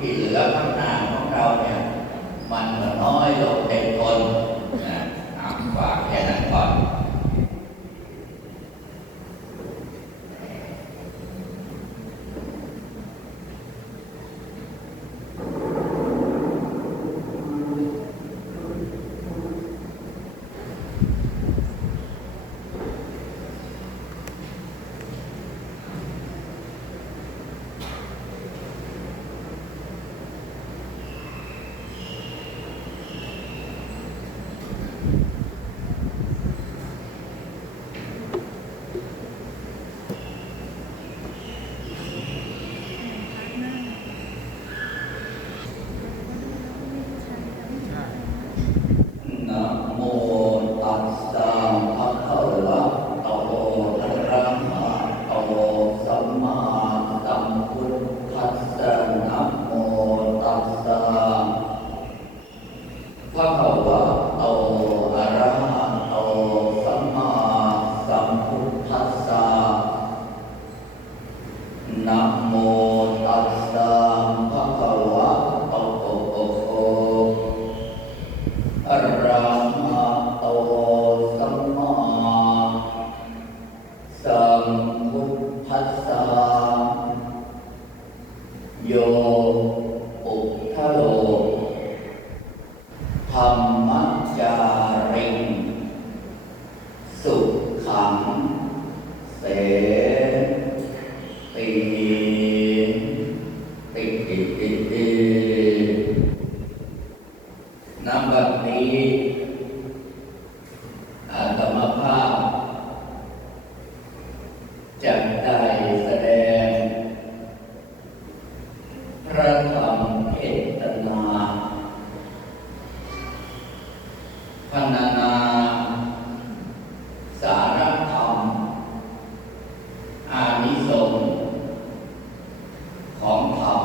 ที่เหลือข้างหน้าของเราเนี่ย มันน้อยลงเต็มคนนะอะฝากแค่นั้นก่อน ติติติติตินับบัดนี้อาตมาภาพจะได้แสดง พระธรรมเทศนาพรรณนา สารธรรม อานิสงส์ของธรรม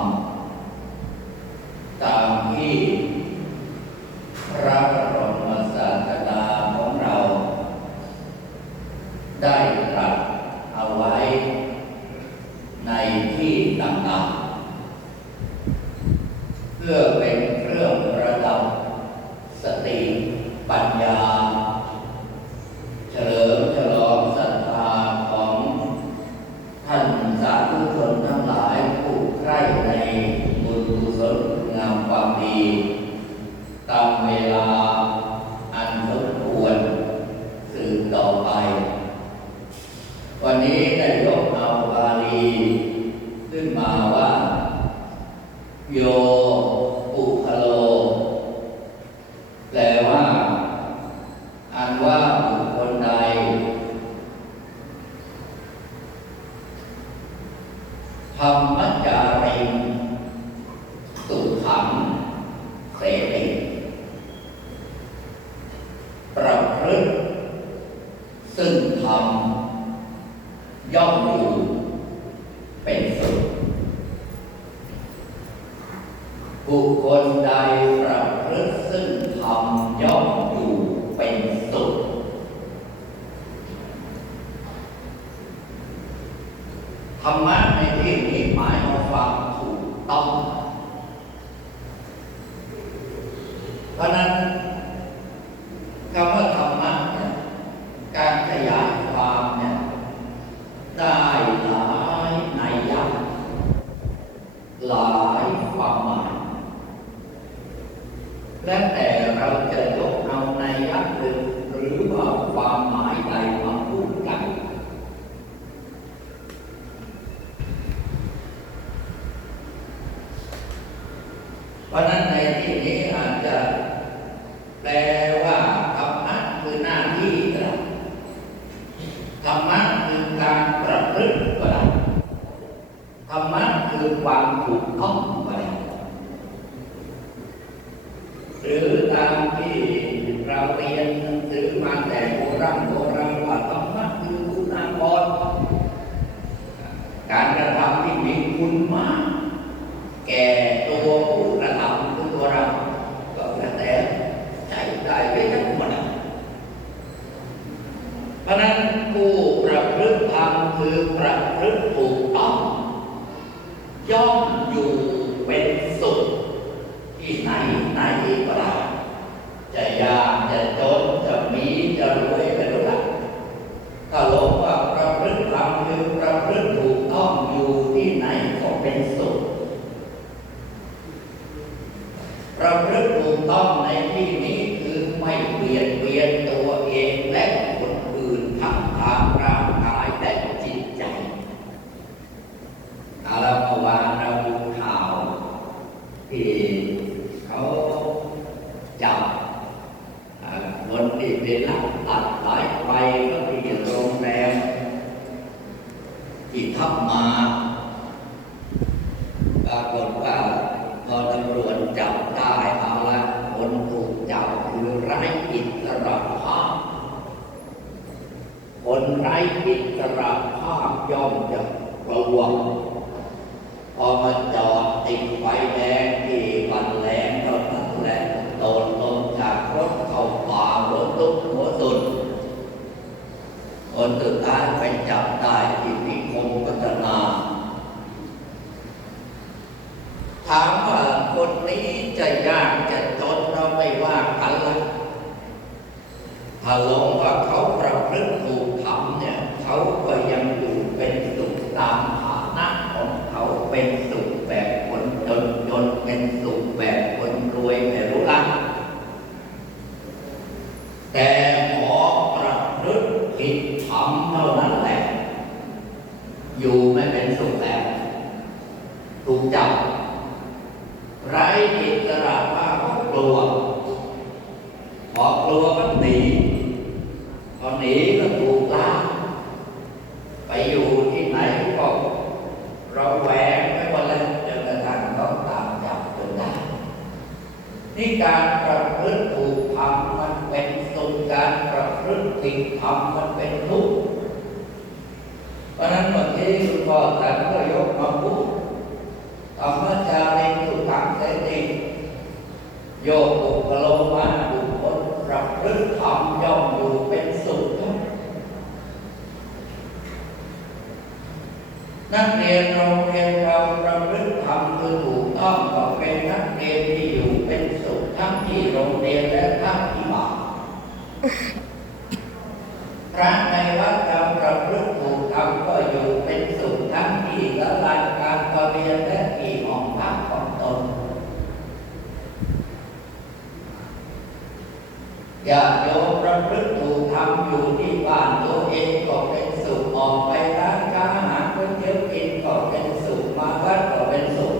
ตามที่ พระบรมศาสดาของเรา ได้ตรัสเอาไว้ ในที่ต่างๆ เพื่อเป็นเครื่องระดับสติปัญญา เฉลิมฉลองศรัทธาของท่านสาธุชนทั้งหลายผู้ใคร่ในบุญกุศลงามความดีตามเวลาอันสมควรสืบต่อไป วันนี้ได้ยกเอาบาลีขึ้นมาว่า โยปุคโล แปลว่า อันว่าบุคคลใด ธรรมจาริงสุขังเสติประพฤติ ซึ่งธรรมย่อมอยู่เป็นสุขบุคคลใดประพฤติซึ่งธรรมย่อมอยู่เป็นสุขธรรมะในที่นี้หมายเอาความถูกต้องเพราะนั้นคำว่าธรรมะเนี่ยการขยายความเนี่ยได้หลายในยยะหลายความหมาย และแต่เราจะยกเอาในยยะหนึ่งหรือว่าความหมายใดมาพูดกัน เพ ราะนั้นในที่นี้อาจจะแปลว่าธรรมะคือหน้าที่ก็ได้ธรรมะคือการประพฤติก็ได้ธรรมะคือความถูกต้องก็ได้หรือตามที่เราเรียน ประพฤติถูกต้อง ย่อมอยู่เป็นสุขที่ไหนไหนก็ได้จะยาก เป็นลักตัดสายไฟก็ที่โรงแรมที่ทับมาปรากฏว่าพอตำรวจจับได้เอาละคนถูกจับคือไร้อิสระภาพคนไร้อิสระภาพย่อมจะกลัวพอมาจอดติดไฟแดงที่บันแหลงเท่านั้นแหละโดดลงจากรถเข้าป่าหัวตุ้มหัวสุด ค นสุดท้ายไปจับได้ที่นิคมพัฒนา ถามว่าคนนี้จะยากจะจนเราไม่ว่ากันละถ้าลงว่าเขาประพฤติถูกทำเนี่ย เขาก็ยังอยู่เป็นสุขตามฐานะของเขาเป็นสุขแบบคนจนจนเป็นสุขแบบคนรวยไม่รู้ละแต่หมอประพฤติผิดทำเท่านั้นแหละ อยู่ไม่เป็นสุขแล้ว ถูกจับไร้อิสระภาพก็กลัวพอกลัวก็หนีพอหนีก็ถูกล่าไปอยู่ที่ไหนก็เราแหวงไปหมดเลยจนกระทั่งต้องตามจับจนได้นี่การประพฤติถูกทำมันเป็นสุขการประพฤติผิดทำมันเป็นทุกข์เพราะนั้นเมื่อกี้คุณพ่อท่านก็ยกมาพูด ธรรมจารีสุขังเสติ โยกุกโลมาบุคคลระพฤติธรรมย่อมอยู่เป็นสุขนักเรียนโรงเรียนเราประพฤติธรรมคือถูกต้องก็เป็นนักเรียนที่อยู่เป็นสุขทั้งที่โรงเรียนและทั้งที่บ้านพระในวัดเราประพฤติถูกทำก็อยู่เป็นสุขทั้งที่ละลายการประเรียนและที่ห้องพักของตนญาติโยมประพฤติถูกทำอยู่ที่บ้านตัวเองก็เป็นสุขออกไปร้านค้าหาก๋วยเตี๋ยวกินก็เป็นสุขมาวัดก็เป็นสุข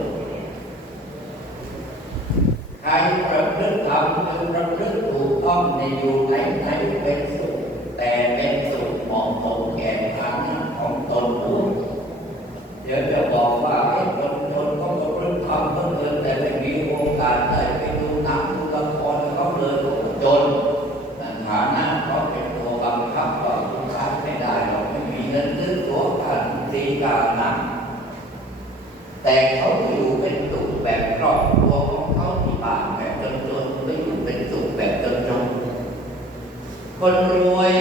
ใครประพฤติทำคือประพฤติถูกต้องในอยู่ไหนไหนเป็นสุข แต่เป็นสุขเหมาะสมแก่ฐานะของตนผู้เดี๋ยวจะบอกว่าไอ้คนจนเขาก็เริ่มทำเพิ่มเติมแต่ไม่มีโอกาสได้ไปดูหนังดูละครเขาเลยจนนั่นฐานะเขาเป็นตัวบังคับก็บังคับไม่ได้เราไม่มีเงินซื้อตัวกันตี กาลังแต่เขาอยู่เป็นสุขแบบครอบครัวของเขาที่บานแบบจนๆไม่อยู่เป็นสุขแบบจนๆคนรวย